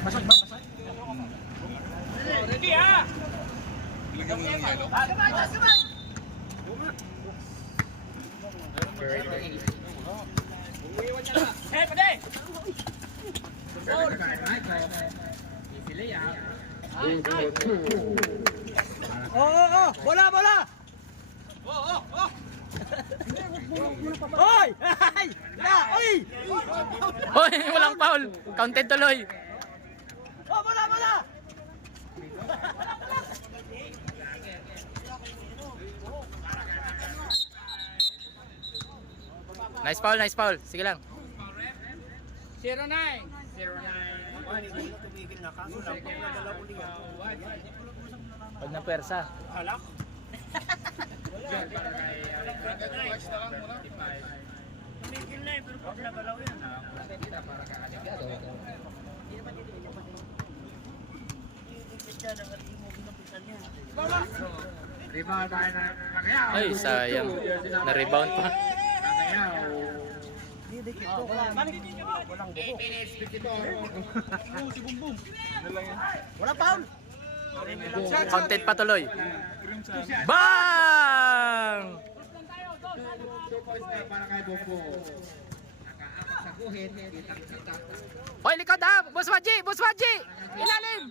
Basag ba? Basag? Ready ha? Hey, pade! Oh! Bola! Bola! Hoy! Ay! Oy! Hoy, walang foul. Counted tuloy. Oh, bola! Bola! Nice foul, nice foul. Sige lang. 09. Pag na pwersa. Ay, sayang. Na-rebound pa. Wala foul! Counted pa tuloy. Bang! Hoy, likod ha! Boss Waji! Boss Waji! Ilalim!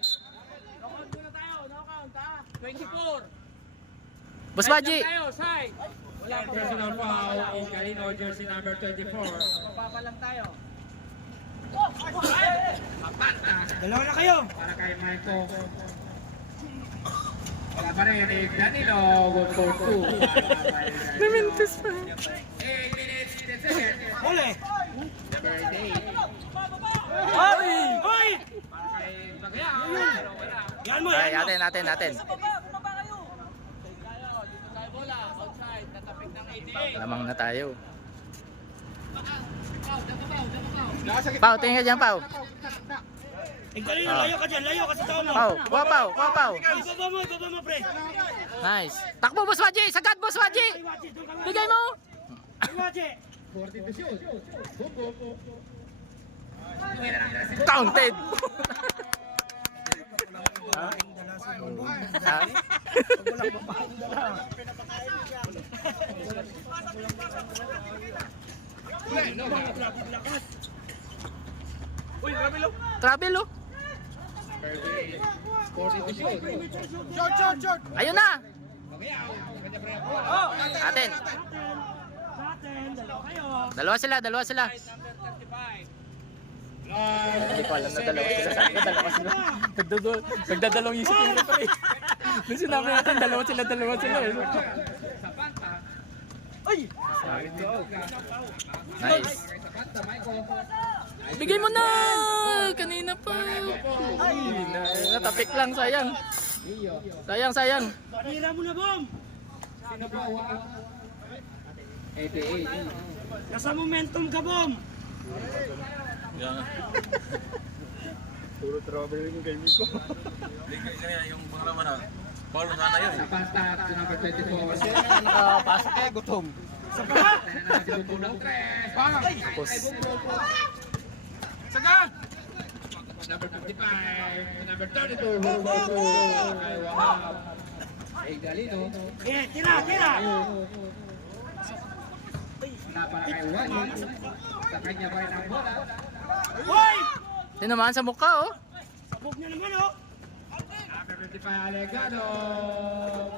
Knockout muna tayo, knockout ha. 24. Boss Waji! Tayo, side. Wala pa. Personal foul on Galino, jersey number 24. Papa lang tayo. Dalawa na kayo! Para kay Marco. Wala pa rin, Danilo, good for 2. Mementos pa. 8 minutes, 10 seconds. Uli! Number 8. Hoy! Hoy! Para kay Bagayao. Yan mo, Ay, yan mo! natin. Dito tayo bola, outside, tatapik ng 88. Lamang na tayo. Pau, tingin ka dyan, Pau. Galino, layo ka dyan, layo ka sa tao mo! Pau, kuha Pau, kuha Pau. Ibaba mo, pre! Nice. Takbo, Boss Waji! Sagad, Boss Waji! Bigay mo! Waji! 40 to shoot. Boom, boom, boom. Counted! Ha? Uy, grabe lo! Travel, oh. 40 to shoot. Short! Ayun na! Bagayao. Kanya pre. Oh! Atin. Dalawa kayo! Dalawa sila. Number 35. Hindi ko alam na dalawa sila. Sabi ko dalawa sila. Nagdadalawang isip yung referee. Nung sinabi natin, dalawa sila eh. Sa panta. Ay! Nice. Sa panta, Michael. Bigay mo na! Kanina pa. Ay, natapik lang, sayang. Sayang. Panira mo na, Bom! Sino ba? 88. Nasa momentum ka, Bom! Puro travel yung kay Miko. Yung pangalaman na. Paulo sana yun. Sa panta, number 24. Nakapasok kaya gutom. Tapos, Sagad! Number 55, number 32. Ay, Wahab. Ay, Galino. Eh, tira! Wala para kay Wahab. Sa kanya pa rin ang bola. Hoy! tinamaan sa mukha, oh. Sabog niya naman, oh! Number 55, Alegado.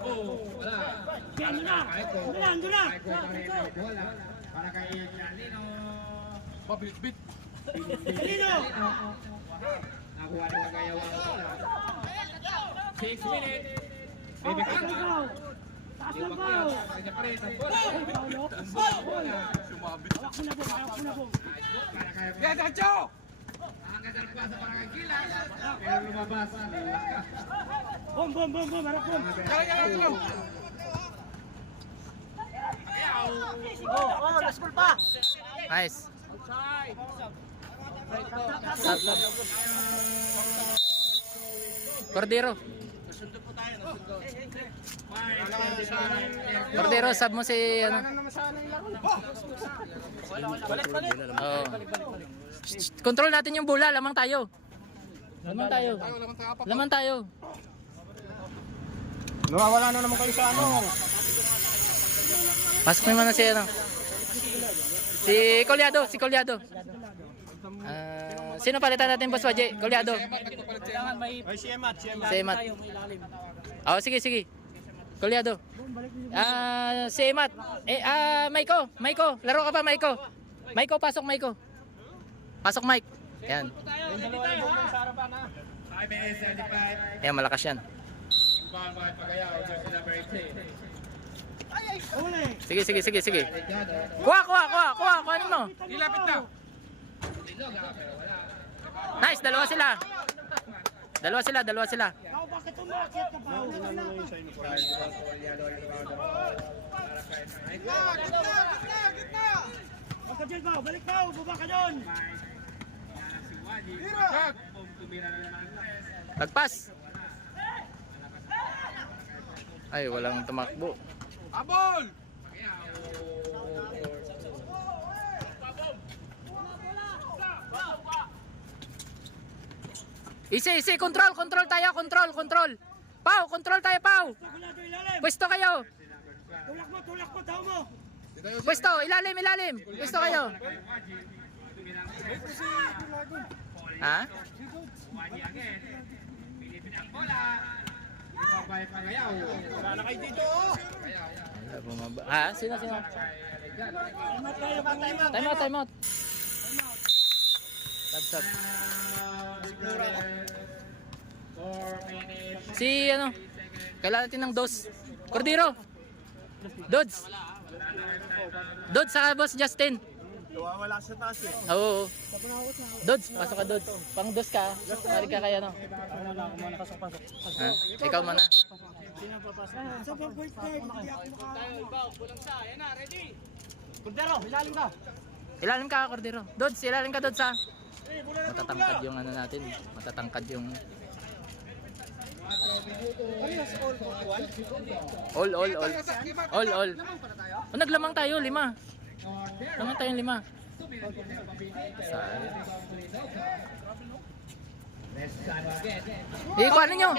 Oh, wala. Yan na! Michael. Ando na! Michael pa rin ang bola. Para kay Galino. Pabit-bit. Galino! Nakuha nila kayo ang bola. 6 minutes. Baby Taas lang Kaka. ka! Taas lang ka! Kanya pa rin ang bola. Paulo? Bola. Hawak mo na, Bom! Para kay Kaya, Gacho! ang ganda ng pasa para kay Gilas. Pero lumabas. Bom! Harap, Bom! Oh, last ball pa! Nice. Outside. Cordero. Nasundo po tayo, nasundo. Cordero, sub mo si, ano. Balik. Oo. Control natin yung bola, lamang tayo. Laman tayo. Laman tayo. Nawawala na naman kayo sa ano. Pasok naman na si ano. Si Colyado. Sino palitan natin, Boss Waje? Colyado. Ay, si Emat. Si Emat. Oh, sige. Colyado. Si Emat. Maiko. Laro ka pa, Maiko. Maiko, pasok Maiko. Pasok, Mike. Yan. Ayan, malakas yan. Sige. Kuha. Kuhanin mo. Ilapit na. Nice, dalawa sila. Pao, bakit umakit ka, Pao? Huwag ka dyan, Pao. Balik, Pao. Baba ka dyan. Lagpas. Ay, walang tumakbo. Abol! Easy, control tayo. Pau, control tayo, Pau. Kulado ilalim. Pwesto kayo. Tulak mo, tao mo. Pwesto, ilalim. Pwesto kayo. Ha? Bumaba. Ha? Sino? Time out. Sab. Si ano? Kailangan natin ng dos. Cordero. Dods sa Boss Justin. Wala sa taas eh. Oo. Dods, pasok ka Dods. Pang dos ka. Mari ka kaya no. Ha? Ikaw muna. Sa birthday, hindi ako Cordero, ilalim ka. Ilalim ka, Cordero. Dods, ilalim ka Dods ha. Matatangkad yung ano natin. Matatangkad yung all. Oh, naglamang tayo, 5. Lamang tayong 5. Kuhanin nyo.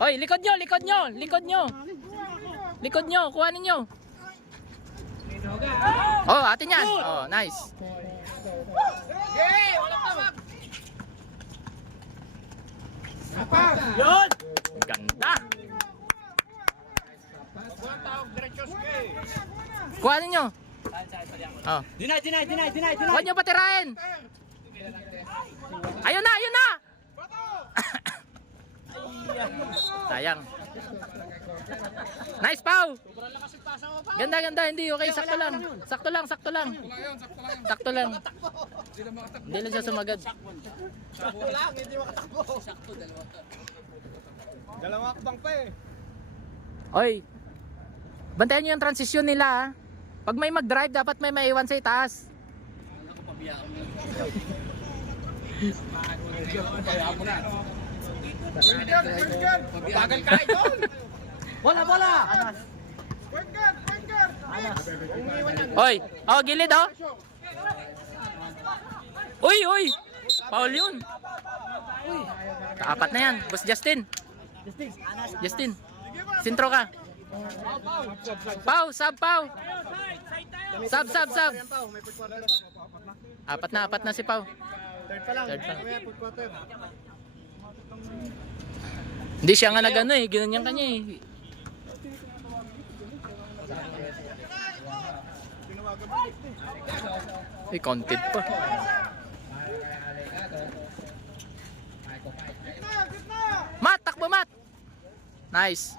Hoy, likod nyo. Kuhanin nyo. Oh, atin yan. Oh, nice. Yun! Ganda. Kuhanin nyo. Oh. Deny. Huwag nyo patirahin. Ayun na. Sayang. Nice, Pau. Ganda. Hindi, okay. Sakto lang. Hindi lang siya sumagad. Dalawang akbang pa eh. Oy. Bantayan nyo yung transisyon nila ha. Pag may mag-drive, dapat may maiwan sa itaas. Bagal ka idol! Bola! Oy, oh gilid oh. Uy. Paul yun. Kaapat na yan, Boss Justin. Sintro ka. Pau. Sub. Apat na si Pau. Third pa lang. Hindi siya nga nagano eh, ginanyan kanya eh. Counted pa. Takbo Mat. Nice.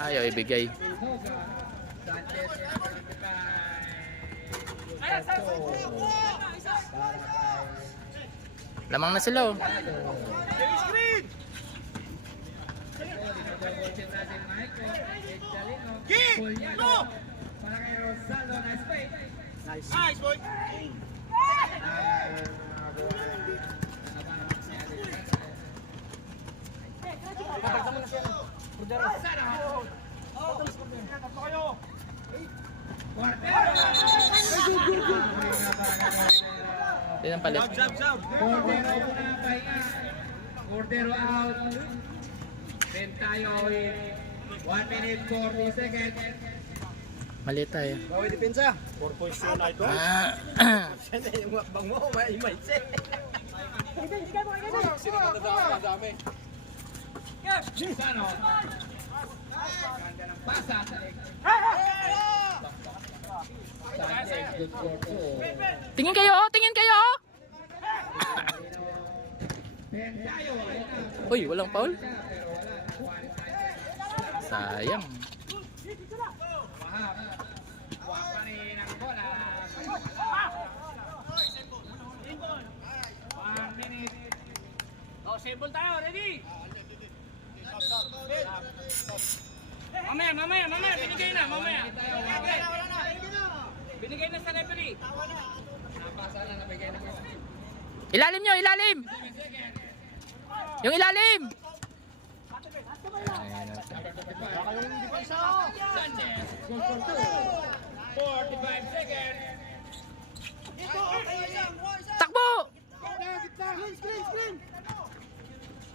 Ayaw ibigay. Lamang na sila oh. Nice, boy! Din ang palit. Cordero muna pahinga. Cordero out. Then tayo in 1 minute 40 seconds. Mali tayo. Bawi depensa. 4 points na ito. Siyempre, yung makbang mo, may set. Sano? Ganda ng pasa. Sanchez, good score po. Tingin kayo, tingin kayo. Then tayo. Uy, walang foul. Sayang. Wah pa rin ang bola. 1 minute. Oh, sable tayo, ready? Mamaya, binigay na, mamaya. Binigay na sa referee. Napasa na nabigay na po. Ilalim nyo, ilalim. Yung ilalim. Sanchez, good score 45 seconds. Takbo.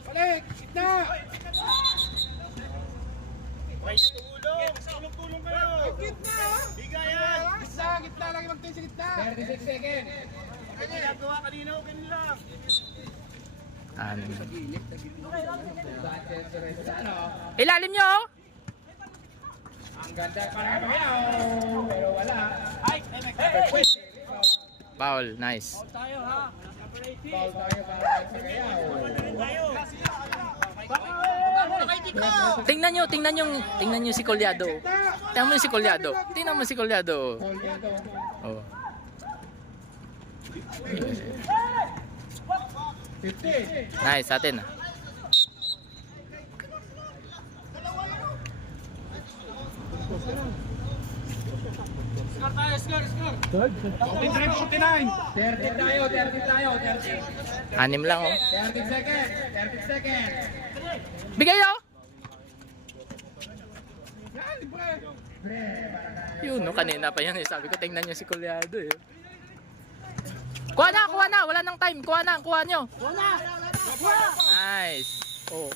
Balik, gitna. May tulong kayo. Gitna. Bigayan. Gitna lagi magtayo sa gitna. 36 seconds. Ginagawa kanina, okay lang. Sanchez, Rezano. Ilalim nyo. Ang ganda pa ng Pacquiao, pero wala. Foul, nice. Tayo ha. Foul tayo para kay Pacquiao. Tingnan nyo si Colyado. Tingnan mo si Colyado. Tingnan mo si Colyado. Foul dito. Oh. 50. Nice, atin. Score tayo, score. 30 tayo, 30. Anim lang, oh. 30 seconds. 30 seconds. Bigay, oh. Yun, no, kanina pa yan eh. Sabi ko, tingnan nyo si Colyado eh. Kuha na. Wala nang time. Kuha nyo. Nice. Oh.